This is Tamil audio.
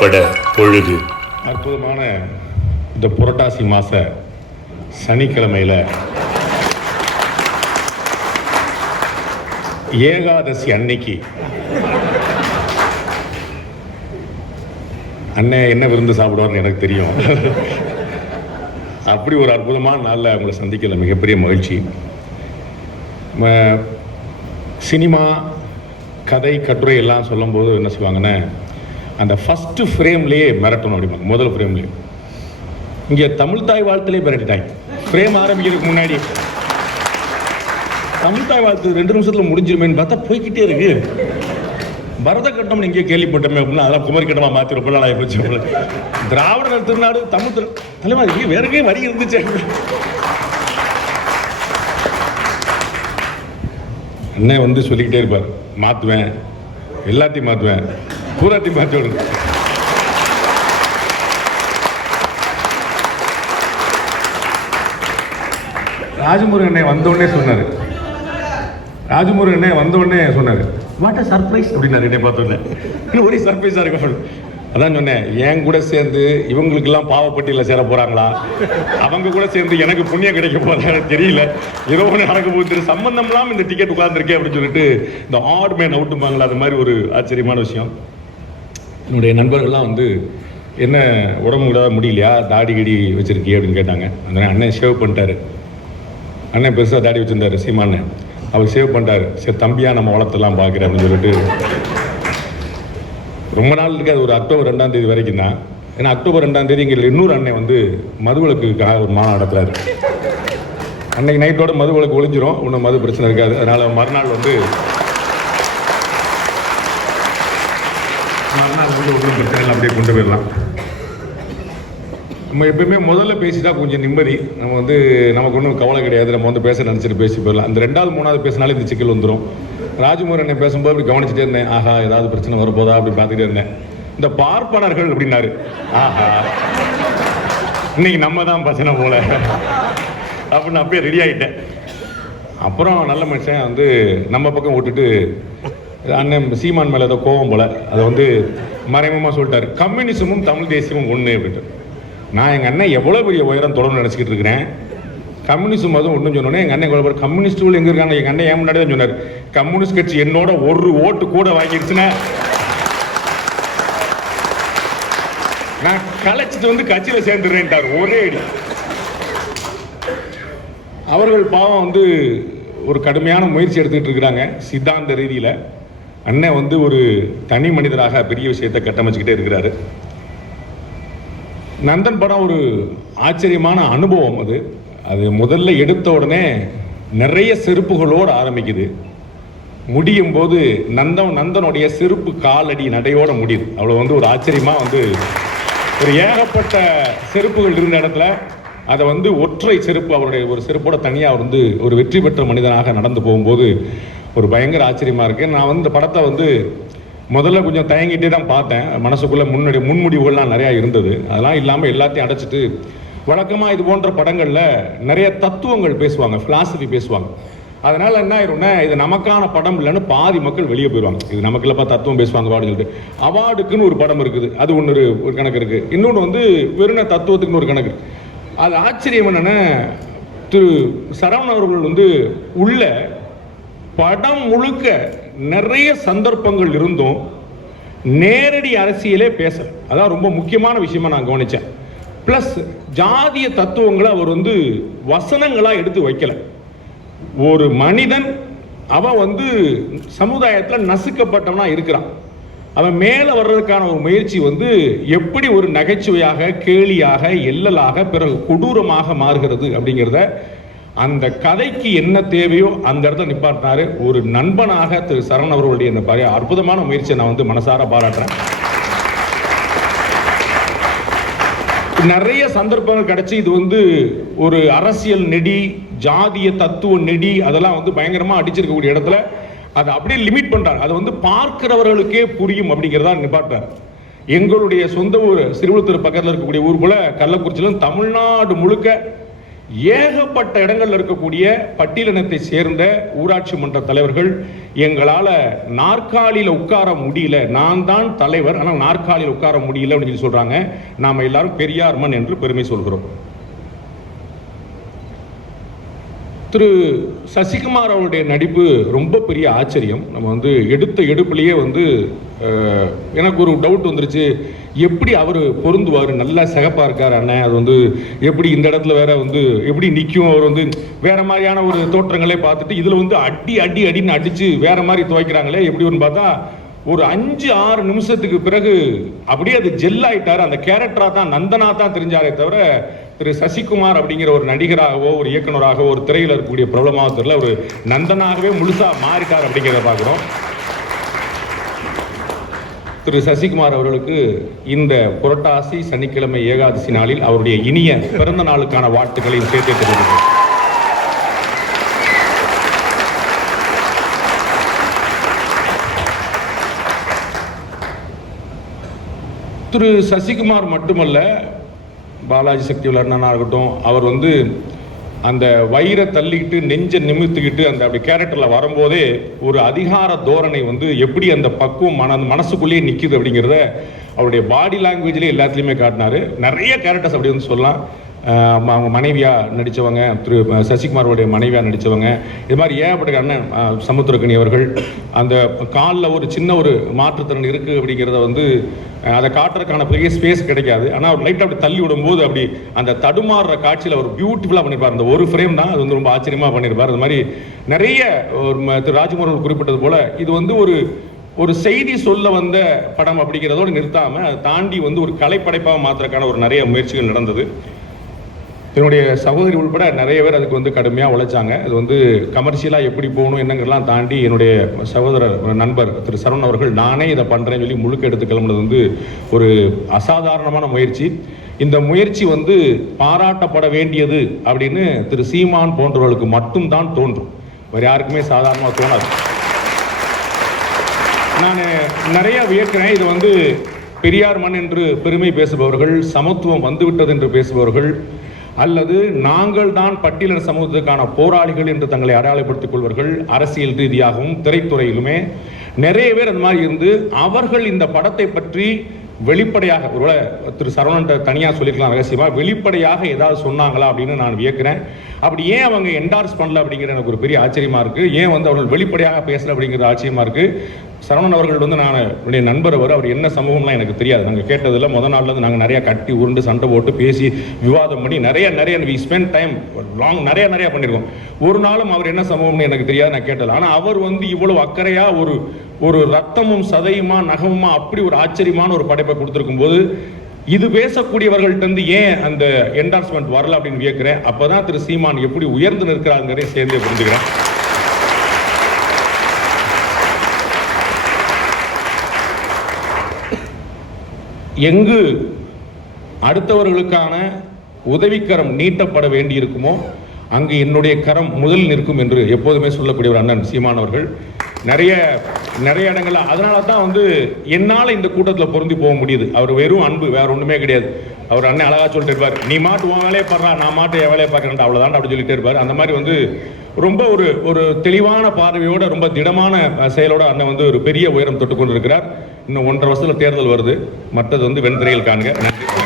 திரைப்பட பொழுது அற்புதமான இந்த புரட்டாசி மாத சனிக்கிழமையில் ஏகாதசி அன்னைக்கு அண்ணன் என்ன விருந்து சாப்பிடுவார்னு எனக்கு தெரியும் அப்படி ஒரு அற்புதமான நாளில் அவங்களை சந்திக்கல மிகப்பெரிய மகிழ்ச்சி சினிமா கதை கட்டுரை எல்லாம் சொல்லும்போது என்ன செய்வாங்கன்னா அந்த ஃபஸ்ட் ஃப்ரேம்லேயே மிரட்டணும் அப்படிமா முதல் ஃப்ரேம்லேயே இங்கே தமிழ் தாய் வாழ்த்துலேயே மிரட்டிட்டாங்க ஃப்ரேம் ஆரம்பிக்கிறதுக்கு முன்னாடி தமிழ் தாய் வாழ்த்து ரெண்டு நிமிஷத்தில் முடிஞ்சிருமேனு பார்த்தா போய்கிட்டே இருக்கு பரத கட்டம் இங்கே கேள்விப்பட்டோமே அப்படின்னா அதெல்லாம் குமரி கட்டமாக மாற்றி ரொம்ப நாளாக போச்சு திராவிடர் திருநாடு தமிழ் தலைமா இங்கே வேற வரி இருந்துச்சு அண்ணன் வந்து சொல்லிக்கிட்டே இருப்பார் மாற்றுவேன் எல்லாத்தையும் மாற்றுவேன் பூராத்தையும் மாற்றி விடுங்க ராஜமுருகனே வந்தோடனே சொன்னார் ராஜமுருகனே வந்தோடனே சொன்னார் வாட் அ சர்ப்ரைஸ் அப்படின்னாரு என்னை பார்த்தோன்னே ஒரே சர்ப்ரைஸாக இருக்கும் அதான் சொன்னேன் என் கூட சேர்ந்து இவங்களுக்கெல்லாம் பாவப்பட்டியில் சேர போகிறாங்களா அவங்க கூட சேர்ந்து எனக்கு புண்ணியம் கிடைக்க போகிறாங்க தெரியல ஏதோ ஒன்று நடக்க போகுது சம்மந்தம் இந்த டிக்கெட் உட்காந்துருக்கேன் அப்படின்னு சொல்லிட்டு இந்த ஆட் மேன் அவுட்டுமாங்களா அது மாதிரி ஒரு ஆச்சரியமான விஷயம் என்னுடைய நண்பர்கள்லாம் வந்து என்ன உடம்பு கூட முடியலையா தாடி கிடி வச்சுருக்கியே அப்படின்னு கேட்டாங்க அந்த அண்ணன் சேவ் பண்ணிட்டாரு அண்ணன் பெருசாக தாடி வச்சுருந்தாரு சீமானே அவர் சேவ் பண்ணிட்டாரு சரி தம்பியாக நம்ம வளர்த்தலாம் பார்க்குறேன் அப்படின்னு சொல்லிட்டு ரொம்ப நாள் இருக்காது ஒரு அக்டோபர் ரெண்டாம் தேதி வரைக்கும் தான் ஏன்னா அக்டோபர் ரெண்டாம் தேதி எங்கள் இன்னொரு அண்ணன் வந்து மதுவிலக்கு ஒரு மாநாடு நடத்துறாரு அன்னைக்கு நைட்டோட மது விளக்கு ஒழிஞ்சிரும் ஒன்றும் மது பிரச்சனை இருக்காது அதனால் மறுநாள் வந்து மறுநாள் வந்து ஒன்றும் பிரச்சனை இல்லை அப்படியே கொண்டு போயிடலாம் நம்ம எப்பயுமே முதல்ல பேசிட்டா கொஞ்சம் நிம்மதி நம்ம வந்து நமக்கு ஒன்றும் கவலை கிடையாது நம்ம வந்து பேச நினச்சிட்டு பேசி போயிடலாம் இந்த ரெண்டாவது மூணாவது பேசினாலே இந்த சிக்கல் வந்துடும் ராஜ்குமார் என்ன பேசும்போது அப்படி கவனிச்சுட்டே இருந்தேன் ஆஹா ஏதாவது பிரச்சனை வரப்போதா அப்படி பார்த்துட்டே இருந்தேன் இந்த பார்ப்பனர்கள் அப்படின்னாரு ஆஹா இன்னைக்கு நம்ம தான் பிரச்சனை போல அப்படின்னு அப்படியே ரெடி ஆகிட்டேன் அப்புறம் நல்ல மனுஷன் வந்து நம்ம பக்கம் விட்டுட்டு அண்ணன் சீமான் மேலே ஏதோ கோவம் போல அதை வந்து மறைமுகமாக சொல்லிட்டார் கம்யூனிசமும் தமிழ் தேசியமும் ஒன்று அப்படின்ட்டு நான் எங்கள் அண்ணன் எவ்வளோ பெரிய உயரம் தொடர்ந்து நினச்சிக்கிட்டு இருக்கிறேன் கம்யூனிஸ்ட் மதம் ஒன்றும் சொன்னோன்னே எங்கள் அண்ணன் எவ்வளோ கம்யூனிஸ்ட்டுகள் எங்கே இருக்காங்க எங்கள் அண்ணன் ஏன் முன்னாடி தான் சொன்னார் கம்யூனிஸ்ட் கட்சி என்னோட ஒரு ஓட்டு கூட வாங்கிடுச்சுன்னா நான் கலைச்சிட்டு வந்து கட்சியில் சேர்ந்துடுறேன்ட்டார் ஒரே அடி அவர்கள் பாவம் வந்து ஒரு கடுமையான முயற்சி எடுத்துக்கிட்டு இருக்கிறாங்க சித்தாந்த ரீதியில் அண்ணன் வந்து ஒரு தனி மனிதராக பெரிய விஷயத்தை கட்டமைச்சிக்கிட்டே இருக்கிறாரு நந்தன் படம் ஒரு ஆச்சரியமான அனுபவம் அது அது முதல்ல எடுத்த உடனே நிறைய செருப்புகளோடு ஆரம்பிக்குது முடியும் போது நந்தன் நந்தனுடைய செருப்பு காலடி நடையோட முடியுது அவ்வளோ வந்து ஒரு ஆச்சரியமாக வந்து ஒரு ஏகப்பட்ட செருப்புகள் இருந்த இடத்துல அதை வந்து ஒற்றை செருப்பு அவருடைய ஒரு செருப்போட தனியாக வந்து ஒரு வெற்றி பெற்ற மனிதனாக நடந்து போகும்போது ஒரு பயங்கர ஆச்சரியமாக இருக்குது நான் வந்து படத்தை வந்து முதல்ல கொஞ்சம் தயங்கிட்டே தான் பார்த்தேன் மனசுக்குள்ளே முன்னாடி முன்முடிவுகள்லாம் நிறையா இருந்தது அதெல்லாம் இல்லாமல் எல்லாத்தையும் அடைச்சிட்டு வழக்கமாக இது போன்ற படங்களில் நிறைய தத்துவங்கள் பேசுவாங்க ஃபிலாசபி பேசுவாங்க அதனால் என்ன ஆயிரும்னா இது நமக்கான படம் இல்லைன்னு பாதி மக்கள் வெளியே போயிடுவாங்க இது நமக்கு இல்லப்பா தத்துவம் பேசுவாங்க அப்படின்னு சொல்லிட்டு அவார்டுக்குன்னு ஒரு படம் இருக்குது அது ஒன்று ஒரு கணக்கு இருக்குது இன்னொன்று வந்து வெறுன தத்துவத்துக்குன்னு ஒரு கணக்கு அது ஆச்சரியம் என்னென்னா திரு சரவணன் அவர்கள் வந்து உள்ள படம் முழுக்க நிறைய சந்தர்ப்பங்கள் இருந்தும் நேரடி அரசியலே பேச அதான் ரொம்ப முக்கியமான விஷயமா நான் கவனித்தேன் ப்ளஸ் ஜாதிய தத்துவங்களை அவர் வந்து வசனங்களாக எடுத்து வைக்கல ஒரு மனிதன் அவன் வந்து சமுதாயத்தில் நசுக்கப்பட்டவனா இருக்கிறான் அவன் மேலே வர்றதுக்கான ஒரு முயற்சி வந்து எப்படி ஒரு நகைச்சுவையாக கேலியாக எல்லலாக பிறகு கொடூரமாக மாறுகிறது அப்படிங்கிறத அந்த கதைக்கு என்ன தேவையோ அந்த இடத்துல நிப்பாட்டினாரு ஒரு நண்பனாக திரு சரண் அவர்களுடைய இந்த பாரு அற்புதமான முயற்சியை நான் வந்து மனசார பாராட்டுறேன் நிறைய சந்தர்ப்பங்கள் கிடைச்சி இது வந்து ஒரு அரசியல் நெடி ஜாதிய தத்துவ நெடி அதெல்லாம் வந்து பயங்கரமாக அடிச்சிருக்கக்கூடிய இடத்துல அதை அப்படியே லிமிட் பண்ணுறாரு அது வந்து பார்க்கிறவர்களுக்கே புரியும் அப்படிங்கிறதா நிப்பாட்டார் எங்களுடைய சொந்த ஊர் சிறுவலத்தூர் பக்கத்தில் இருக்கக்கூடிய ஊர் போல கள்ளக்குறிச்சியிலும் தமிழ்நாடு முழுக்க ஏகப்பட்ட இடங்களில் இருக்கக்கூடிய பட்டியலினத்தை சேர்ந்த ஊராட்சி மன்ற தலைவர்கள் எங்களால் நாற்காலியில் உட்கார முடியல நான் தான் தலைவர் ஆனால் நாற்காலியில் உட்கார முடியல அப்படின்னு சொல்லி சொல்கிறாங்க நாம் எல்லாரும் பெரியார்மன் என்று பெருமை சொல்கிறோம் திரு சசிகுமார் அவருடைய நடிப்பு ரொம்ப பெரிய ஆச்சரியம் நம்ம வந்து எடுத்த எடுப்புலேயே வந்து எனக்கு ஒரு டவுட் வந்துருச்சு எப்படி அவர் பொருந்துவார் நல்லா சிகப்பாக இருக்கார் அண்ணன் அது வந்து எப்படி இந்த இடத்துல வேற வந்து எப்படி நிற்கும் அவர் வந்து வேற மாதிரியான ஒரு தோற்றங்களே பார்த்துட்டு இதில் வந்து அடி அடி அடின்னு அடித்து வேற மாதிரி துவைக்கிறாங்களே எப்படி ஒன்று பார்த்தா ஒரு அஞ்சு ஆறு நிமிஷத்துக்கு பிறகு அப்படியே அது ஜெல் ஆயிட்டார் அந்த கேரக்டரா தான் நந்தனா தான் தெரிஞ்சாரே தவிர திரு சசிகுமார் அப்படிங்கிற ஒரு நடிகராகவோ ஒரு இயக்குனராகவோ ஒரு திரையில் இருக்கக்கூடிய பிரபலமாக தெரியல ஒரு நந்தனாகவே முழுசாக மாறிட்டார் அப்படிங்கிறத பார்க்குறோம் திரு சசிகுமார் அவர்களுக்கு இந்த புரட்டாசி சனிக்கிழமை ஏகாதசி நாளில் அவருடைய இனிய பிறந்த நாளுக்கான வாழ்த்துக்களை சேர்த்து தெரிவிக்கிறேன் திரு சசிகுமார் மட்டுமல்ல பாலாஜி சக்தி அண்ணனா இருக்கட்டும் அவர் வந்து அந்த வயிறை தள்ளிக்கிட்டு நெஞ்சை நிமித்துக்கிட்டு அந்த அப்படி கேரக்டரில் வரும்போதே ஒரு அதிகார தோரணை வந்து எப்படி அந்த பக்குவம் மன மனசுக்குள்ளேயே நிற்கிது அப்படிங்கிறத அவருடைய பாடி லாங்குவேஜ்லேயே எல்லாத்துலேயுமே காட்டினார் நிறைய கேரக்டர்ஸ் அப்படி வந்து சொல்லலாம் அவங்க மனைவியாக நடித்தவங்க திரு சசிகுமாரோடைய மனைவியாக நடித்தவங்க இது மாதிரி ஏகப்பட்ட அண்ணன் சமுத்திரக்கணி அவர்கள் அந்த காலில் ஒரு சின்ன ஒரு மாற்றுத்திறன் இருக்குது அப்படிங்கிறத வந்து அதை காட்டுறதுக்கான பெரிய ஸ்பேஸ் கிடைக்காது ஆனால் அவர் லைட்டாக அப்படி தள்ளி விடும்போது அப்படி அந்த தடுமாறுற காட்சியில் அவர் பியூட்டிஃபுல்லாக பண்ணியிருப்பார் அந்த ஒரு ஃப்ரேம் தான் அது வந்து ரொம்ப ஆச்சரியமாக பண்ணியிருப்பார் அது மாதிரி நிறைய ஒரு திரு ராஜ்குமார் குறிப்பிட்டது போல் இது வந்து ஒரு ஒரு செய்தி சொல்ல வந்த படம் அப்படிங்கிறதோடு நிறுத்தாமல் அதை தாண்டி வந்து ஒரு கலைப்படைப்பாக மாற்றுறதுக்கான ஒரு நிறைய முயற்சிகள் நடந்தது என்னுடைய சகோதரி உள்பட நிறைய பேர் அதுக்கு வந்து கடுமையாக உழைச்சாங்க அது வந்து கமர்ஷியலாக எப்படி போகணும் என்னங்கிறலாம் தாண்டி என்னுடைய சகோதரர் நண்பர் திரு சரவண் அவர்கள் நானே இதை பண்ணுறேன்னு சொல்லி முழுக்க எடுத்து கிளம்புனது வந்து ஒரு அசாதாரணமான முயற்சி இந்த முயற்சி வந்து பாராட்டப்பட வேண்டியது அப்படின்னு திரு சீமான் போன்றவர்களுக்கு மட்டும்தான் தோன்றும் வேறு யாருக்குமே சாதாரணமாக தோணாது நான் நிறையா வியக்கிறேன் இது வந்து பெரியார் மண் என்று பெருமை பேசுபவர்கள் சமத்துவம் வந்துவிட்டது என்று பேசுபவர்கள் அல்லது நாங்கள் தான் பட்டியலர் சமூகத்துக்கான போராளிகள் என்று தங்களை அடையாளப்படுத்திக் கொள்வார்கள் அரசியல் ரீதியாகவும் திரைத்துறையிலுமே நிறைய பேர் அந்த மாதிரி இருந்து அவர்கள் இந்த படத்தை பற்றி வெளிப்படையாக ஒருவேளை திரு சரவணன் தனியாக சொல்லிக்கலாம் ரகசியமாக வெளிப்படையாக ஏதாவது சொன்னாங்களா அப்படின்னு நான் வியக்கிறேன் அப்படி ஏன் அவங்க என்டார்ஸ் பண்ணல அப்படிங்கிற எனக்கு ஒரு பெரிய ஆச்சரியமாக இருக்குது ஏன் வந்து அவர்கள் வெளிப்படையாக பேசல அப்படிங்கிறது ஆச்சரியமாக இருக்குது சரவணன் அவர்கள் வந்து நான் என்னுடைய நண்பர் அவர் அவர் என்ன சமூகம்லாம் எனக்கு தெரியாது நாங்கள் கேட்டதில் முதல் நாள்லேருந்து நாங்கள் நிறையா கட்டி உருண்டு சண்டை போட்டு பேசி விவாதம் பண்ணி நிறைய நிறைய வி ஸ்பெண்ட் டைம் லாங் நிறைய நிறையா பண்ணியிருக்கோம் ஒரு நாளும் அவர் என்ன சமூகம்னு எனக்கு தெரியாது நான் கேட்டது ஆனால் அவர் வந்து இவ்வளோ அக்கறையாக ஒரு ஒரு ரத்தமும் சதையுமா நகமுமா அப்படி ஒரு ஆச்சரியமான ஒரு படைப்பை கொடுத்துருக்கும் போது இது பேசக்கூடியவர்கள்ட்டருந்து ஏன் அந்த என்டார்ஸ்மெண்ட் வரல அப்படின்னு கேட்கிறேன் அப்போதான் திரு சீமான் எப்படி உயர்ந்து நிற்கிறாங்கிறதே சேர்ந்தே புரிஞ்சுக்கிறேன் எங்கு அடுத்தவர்களுக்கான உதவிக்கரம் நீட்டப்பட வேண்டியிருக்குமோ அங்கு என்னுடைய கரம் முதல் நிற்கும் என்று எப்போதுமே சொல்லக்கூடிய ஒரு அண்ணன் சீமானவர்கள் நிறைய நிறைய இடங்கள்ல அதனால தான் வந்து என்னால் இந்த கூட்டத்தில் பொருந்தி போக முடியுது அவர் வெறும் அன்பு வேற ஒன்றுமே கிடையாது அவர் அண்ணன் அழகா சொல்லிட்டு இருப்பார் நீ மாட்டு உன் வேலையை பாடுறா நான் மாட்டு என் வேலையை பார்க்கறேன் அவ்வளோதான் அப்படி சொல்லிட்டு இருப்பார் அந்த மாதிரி வந்து ரொம்ப ஒரு ஒரு தெளிவான பார்வையோட ரொம்ப திடமான செயலோட அண்ணன் வந்து ஒரு பெரிய உயரம் தொட்டுக்கொண்டிருக்கிறார் இன்னும் ஒன்றரை வருஷத்தில் தேர்தல் வருது மற்றது வந்து வெண்திரையில் காண்க நன்றி